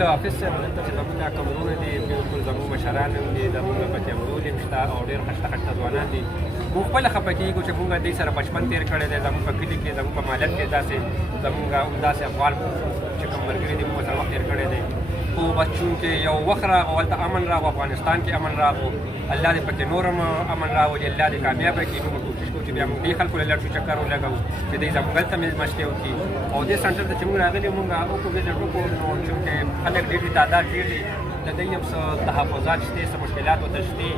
له حافظ صاحب دلته چې زموږ دا کمرونه دي بالکل زموږ مشران هم دي زموږ پکې ورول هم شته او ډېر خسته ځوانان دي. موږ خپله خفه کېږو چې موږ دوی سره بچپن تېر کړی دی. زموږ په کلي کې زموږ په مالت کې داسې زموږ همداسې افغان چې کوم ملګري دي موږ سره وخت تېر کړی دی. خو بس چونکې یو وخت راغو هلته امن راغو افغانستان کې امن راغو الله دې پکې نور هم امن راولي الله دې کامیابه کړي. نو موږ کوشش کوو چې بیا موږ دې خلکو له لږ شو چکر ولګوو چې دوی زموږ هلته مېلمستیا وکړي او دې سنټر ته چې موږ راغلي موږ وکړو وزټ وکړو نو چونکې خلک ډېر تعداد ډېر دي د دوی هم څه تحفظات شته څه مشکلات ورته شته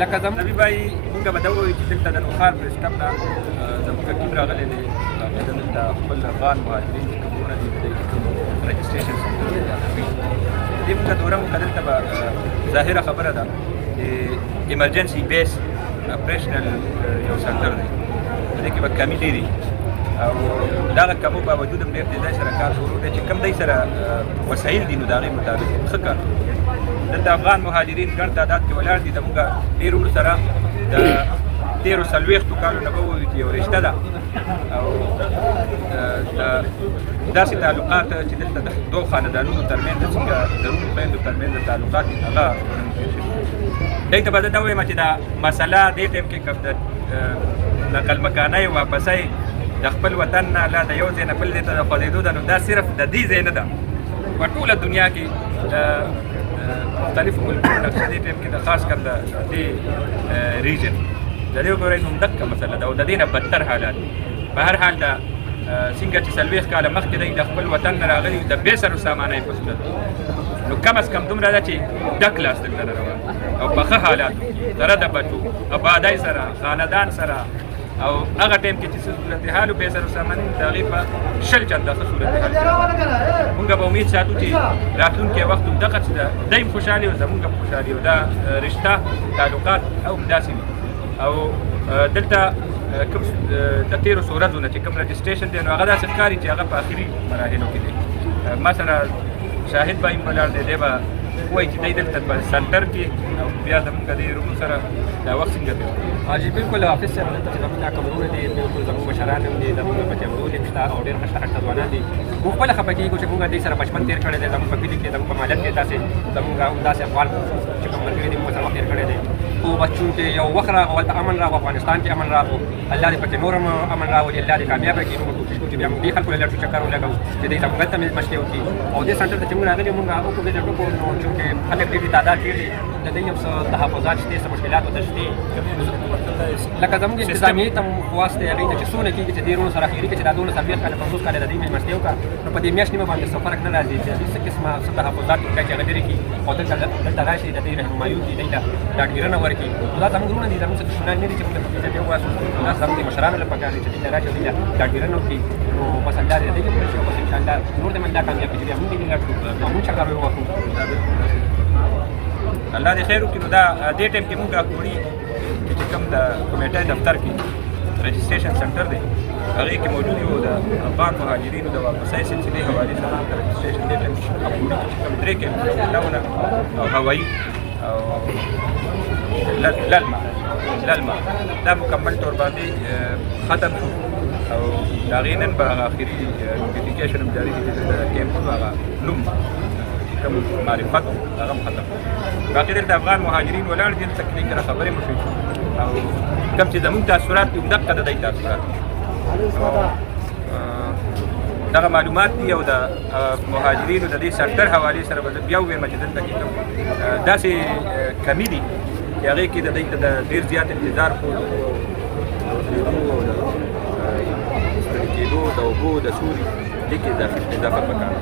لکه زموږ نبي بھائی موږ به دا ووایو چې دلته د نوښار پرې سټپ نه زموږ ټیم راغلی دی. هغې ته دلته خپل افغان مهاجرین چې کومونه دي د رجسټریشن سنټر دې موږ دوره موږ دلته به ظاهره خبره ده چې ایمرجنسي بیس اپریشنل یو سنټر دی. په دې کې به کمي ډېرې او دغه کمو باوجود هم ډېر د ځای سره کار شروع دی چې کوم دی سره وسایل دي نو د هغې مطابق ښه کار دلته افغان مهاجرین ګڼ تعداد کې ولاړ دي. زموږ ډېرو سره د 13-40 کالو نه به ووایو چې یو رشته ده او داسې تعلقات چې دلته د دوو خاندانونو ترمنځ څنګه د روڼو خویندو ترمنځ د تعلقات دي هغه دې ته به زه دا ووایم چې دا مسله دې ټایم کې د نقل مکانۍ واپسۍ د خپل وطن نه لا د یو ځای نه بل ځای ته د خوځېدو ده نو دا صرف د دې ځای نه ده په ټوله دنیا کې مختلفو ملکونو نقشه دې ټایم کې د خاص کر د دې ریجن د دې وګورئ نو همدقه مسله ده او د دې نه بدتر حالات په هر حال دا څنګه چې 40 کاله مخکې دی د خپل وطن نه راغلي د بې سرو سامانۍ په صورت نو کم از کم دومره ده چې ډک لاس دلته روان او په ښه حالاتو سره د بچو آبادۍ سره خاندان سره او هغه ټایم کې چې څه صورتحال و بې سرو سامانۍ د هغې په 20 چنده ښه صورتحال مونږ به امید ساتو چې راتلونکی وخت همدغه څه ده دی هم خوشحالي او زمونږ هم خوشحالي او دا رشته تعلقات او همداسې وي او دلته کوم د 13 ورځو نه چې کوم رجسټریشن دی نو هغه داسې ښکاري چې هغه په آخري مراحلو کې دی. ما سره شاهد به هم ولاړ دی دی به وایي چې دی دلته په سنټر کې او بیا زمونږ د وروڼو سره دا وخت څنګه دی. حاجي بالکل حافظ صاحب دلته چې زموږ دا کمرونه دي بالکل زموږ مشران هم دي زموږ پکې ورول هم شته او ډېر خسته ځوانان دي. موږ خپله خفه کېږو چې موږ دوی سره بچپن تېر کړی دی. زموږ په کلي کې زموږ په مالت کې داسې زموږ همداسې افغان چې کوم ملګري دي موږ سره وخت تېر کړی دی. خو بس چونکې یو وخت راغو هلته امن راغو افغانستان کې امن راغو الله دې پکې نور هم امن راولي الله دې کامیابه کړي. نو موږ کوشش کوو چې بیا موږ دې خلکو له لږ شو چکر ولګوو چې دوی زموږ هلته مېلمستیا وکړي او دې سنټر ته چې موږ راغلي موږ وکړو وزټ وکړو نو چونکې خلک ډېر تعداد ډېر دي د دوی هم څه تحفظات شته څه مشکلات ورته شته لکه زموږ انتظامیې ته خواست دی هغې ته چې څونه کېږي چې دې وروڼو سره اخري کې چې دا 12 40 کاله 50 کاله د دوی مېلمستیا وکړه نو په دې میاشت نیمه باندې څه فرق نه راځي چې دوی څه قسمه څه تحفظات وکړي چې هغه لرې کړي او دلته راشي د دوی رهنمایي وکړي دوی ته ډاډګیرنه ورکړي. نو دا زموږ وروڼه دي زموږ څه دښمنان نه دي چې موږ ته پکې ووایو دا زموږ مشرانو له پکار دي چې دوی ته راشي دوی ته ډاډګیرنه وکړي. نو بس الله دې دې وکړي او بس انشاءالله نور دې الله کامیاب کړي موږ دې لږ او موږ چکر ووهو الله دې خیر وکړي. نو دا دې ټایم کې موږ کوړي چې کوم د کمیټې دفتر کې رجسټریشن سنټر دی هغې کې موجود یو د افغان مهاجرینو د واپسۍ سلسلې حوالې سره د رجسټریشن دې ټایم کې کوړي چې کوم 3 کیلومترونه او هوایي او للما دا مکمل طور باندې ختم شو او د هغې نن به هغه آخري نوټیفیکیشن هم جاري دي چې د کیمپونو هغه نوم کوم معرفت هغه هم ختم باقي دلته افغان مهاجرین ولاړ دي دلته کلینګ سره خبرې مو شوي او کوم چې زموږ تاثرات دي همدقه د دوی تاثرات دغه معلومات دي او د مهاجرینو د دې سنټر حوالې سره به زه بیا ووایم چې دلته کې کوم داسې کمي دي چې هغې کې د دوی ته د ډېر زیات انتظار کولو او د ستړي کېدو د اوبو د سوري دې کې اضافه پکار